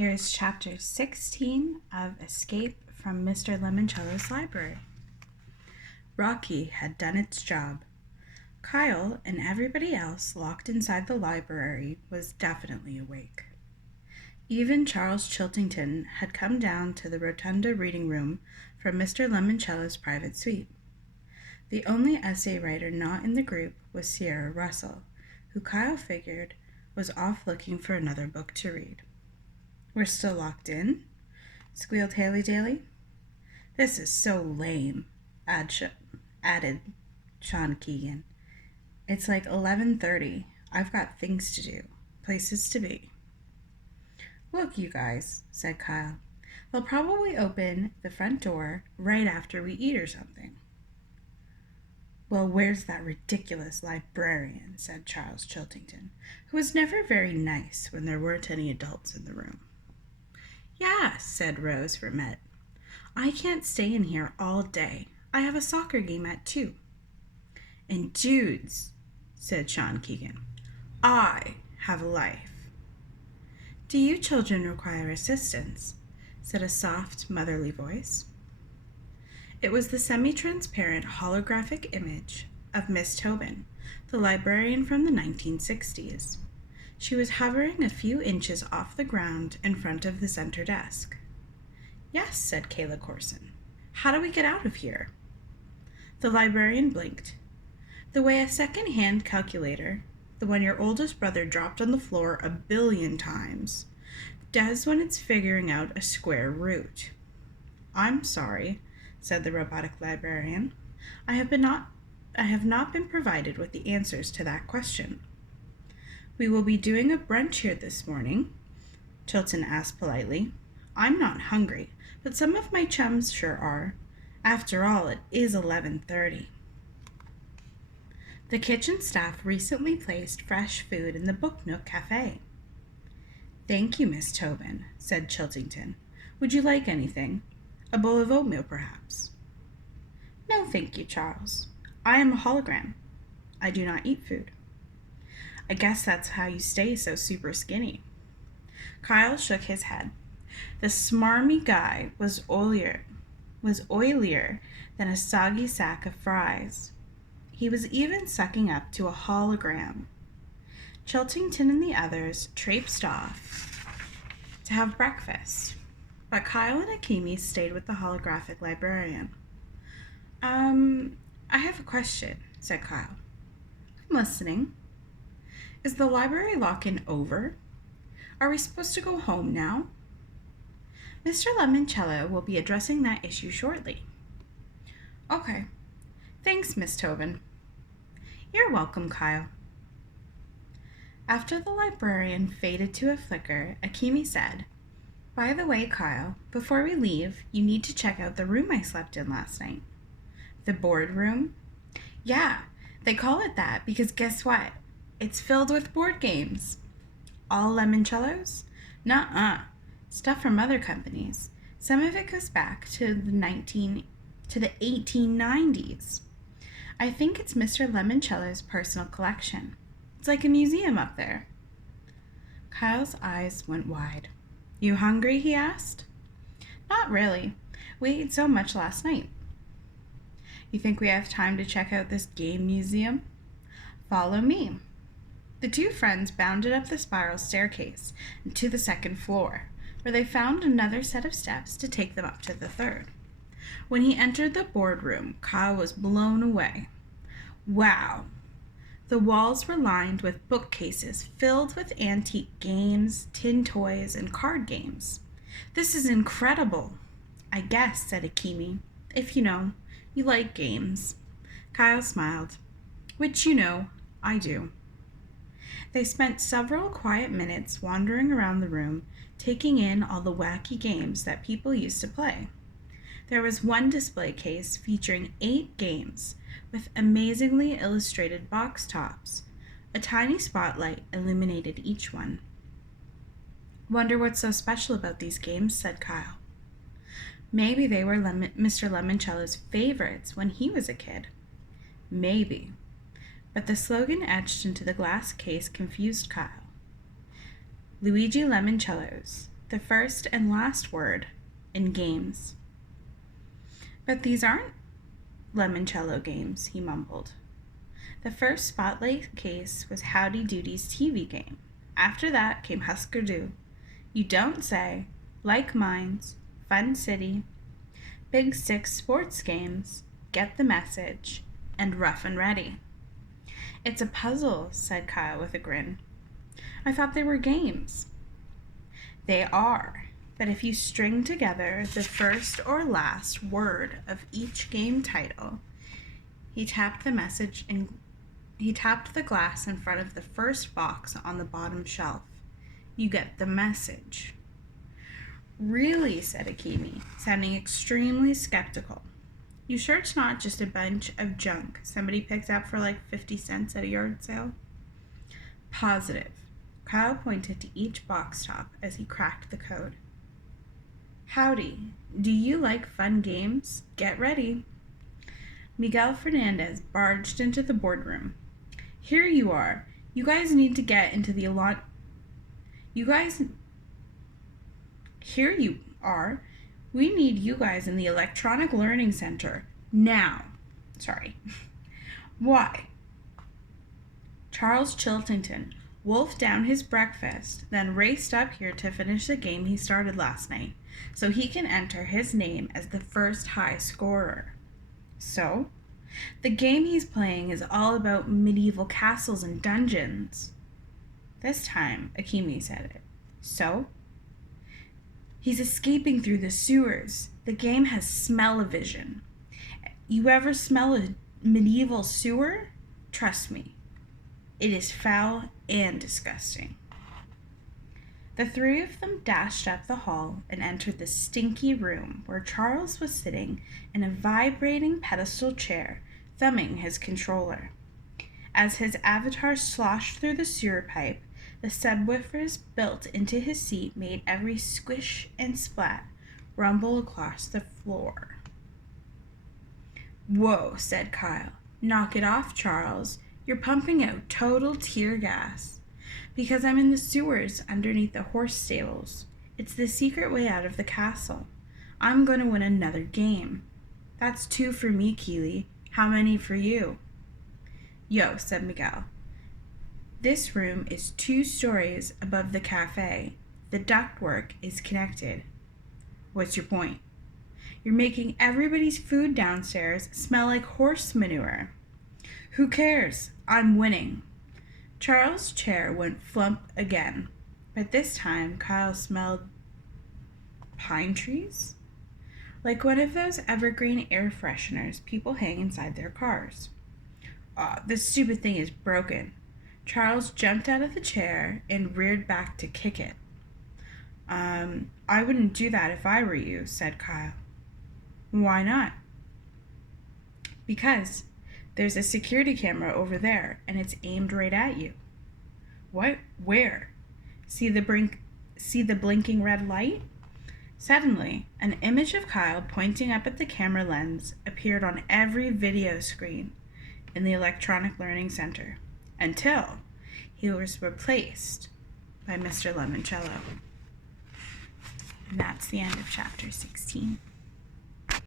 Here is chapter 16 of Escape from Mr. Lemoncello's library. Rocky had done its job. Kyle and everybody else locked inside the library was definitely awake. Even Charles Chiltington had come down to the rotunda reading room from Mr. Lemoncello's private suite. The only essay writer not in the group was Sierra Russell, who Kyle figured was off looking for another book to read. "We're still locked in?" squealed Haley Daly. "This is so lame," added Sean Keegan. "It's like 11:30. I've got things to do, places to be." "Look, you guys," said Kyle. "They'll probably open the front door right after we eat or something." "Well, where's that ridiculous librarian?" said Charles Chiltington, who was never very nice when there weren't any adults in the room. "Yeah," said Rose Vermette. "I can't stay in here all day. I have a soccer game at 2. "And dudes," said Sean Keegan, "I have a life." "Do you children require assistance?" said a soft, motherly voice. It was the semi-transparent holographic image of Miss Tobin, the librarian from the 1960s. She was hovering a few inches off the ground in front of the center desk. "Yes," said Kayla Corson. "How do we get out of here?" The librarian blinked. "The way a second-hand calculator, the one your oldest brother dropped on the floor 1,000,000,000 times, does when it's figuring out a square root." "I'm sorry," said the robotic librarian. I have not been provided with the answers to that question." "We will be doing a brunch here this morning?" Chilton asked politely. "I'm not hungry, but some of my chums sure are. After all, it is 11:30. The kitchen staff recently placed fresh food in the Book Nook Cafe. "Thank you, Miss Tobin," said Chiltington. "Would you like anything? A bowl of oatmeal, perhaps?" "No, thank you, Charles. I am a hologram. I do not eat food." "I guess that's how you stay so super skinny." Kyle shook his head. The smarmy guy was oilier than a soggy sack of fries. He was even sucking up to a hologram. Chiltington and the others traipsed off to have breakfast, but Kyle and Akimi stayed with the holographic librarian. I have a question," said Kyle. "I'm listening." "Is the library lock-in over? Are we supposed to go home now?" "Mr. Lemoncello will be addressing that issue shortly." "Okay. Thanks, Miss Tobin." "You're welcome, Kyle." After the librarian faded to a flicker, Akimi said, "By the way, Kyle, before we leave, you need to check out the room I slept in last night." "The board room?" "Yeah, they call it that because guess what? It's filled with board games." "All Lemoncellos?" "Nuh-uh. Stuff from other companies. Some of it goes back to the 1890s. I think it's Mr. Lemoncello's personal collection. It's like a museum up there." Kyle's eyes went wide. "You hungry?" he asked. "Not really. We ate so much last night." "You think we have time to check out this game museum?" "Follow me." The two friends bounded up the spiral staircase and to the second floor, where they found another set of steps to take them up to the third. When he entered the boardroom, Kyle was blown away. Wow! The walls were lined with bookcases filled with antique games, tin toys, and card games. "This is incredible." "I guess," said Akimi, "if you like games." Kyle smiled. "Which I do." They spent several quiet minutes wandering around the room, taking in all the wacky games that people used to play. There was one display case featuring 8 games with amazingly illustrated box tops. A tiny spotlight illuminated each one. "Wonder what's so special about these games," said Kyle. "Maybe they were Mr. Lemoncello's favorites when he was a kid." "Maybe." But the slogan etched into the glass case confused Kyle. "Luigi Lemoncello's the first and last word in games. But these aren't Lemoncello games, he mumbled. The first spotlight case was Howdy Doody's TV game. After that came Husker Du, You Don't Say, Like Minds, Fun City, Big Six sports games, Get the Message, and Rough and Ready. It's a puzzle, said Kyle with a grin. I thought they were games. They are, but if you string together the first or last word of each game title, he tapped the glass in front of the first box on the bottom shelf. You get the message. Really, said Akimi, sounding extremely skeptical. You sure it's not just a bunch of junk somebody picked up for like 50 cents at a yard sale? Positive. Kyle pointed to each box top as he cracked the code. Howdy, do you like fun games? Get ready. Miguel Fernandez barged into the boardroom. Here you are. You guys need to get into the Here you are. We need you guys in the Electronic Learning Center. Now. Sorry. Why? Charles Chiltington wolfed down his breakfast, then raced up here to finish the game he started last night, so he can enter his name as the first high scorer. So, the game he's playing is all about medieval castles and dungeons. This time, Akimi said it. So? He's escaping through the sewers. The game has smell-o-vision. You ever smell a medieval sewer? Trust me, it is foul and disgusting. The three of them dashed up the hall and entered the stinky room where Charles was sitting in a vibrating pedestal chair, thumbing his controller. As his avatar sloshed through the sewer pipe, the subwoofers built into his seat made every squish and splat rumble across the floor. Whoa, said Kyle. Knock it off, Charles. You're pumping out total tear gas. Because I'm in the sewers underneath the horse stables. It's the secret way out of the castle. I'm going to win another game. That's 2 for me, Keeley. How many for you? Yo, said Miguel. This room is 2 stories above the cafe. The ductwork is connected. What's your point? You're making everybody's food downstairs smell like horse manure. Who cares? I'm winning. Charles' chair went flump again, but this time Kyle smelled pine trees? Like one of those evergreen air fresheners people hang inside their cars. This stupid thing is broken. Charles jumped out of the chair and reared back to kick it. I wouldn't do that if I were you, said Kyle. Why not? Because there's a security camera over there, and it's aimed right at you. What? Where? See the blinking red light? Suddenly, an image of Kyle pointing up at the camera lens appeared on every video screen in the Electronic Learning Center, until he was replaced by Mr. Lemoncello. And that's the end of chapter 16.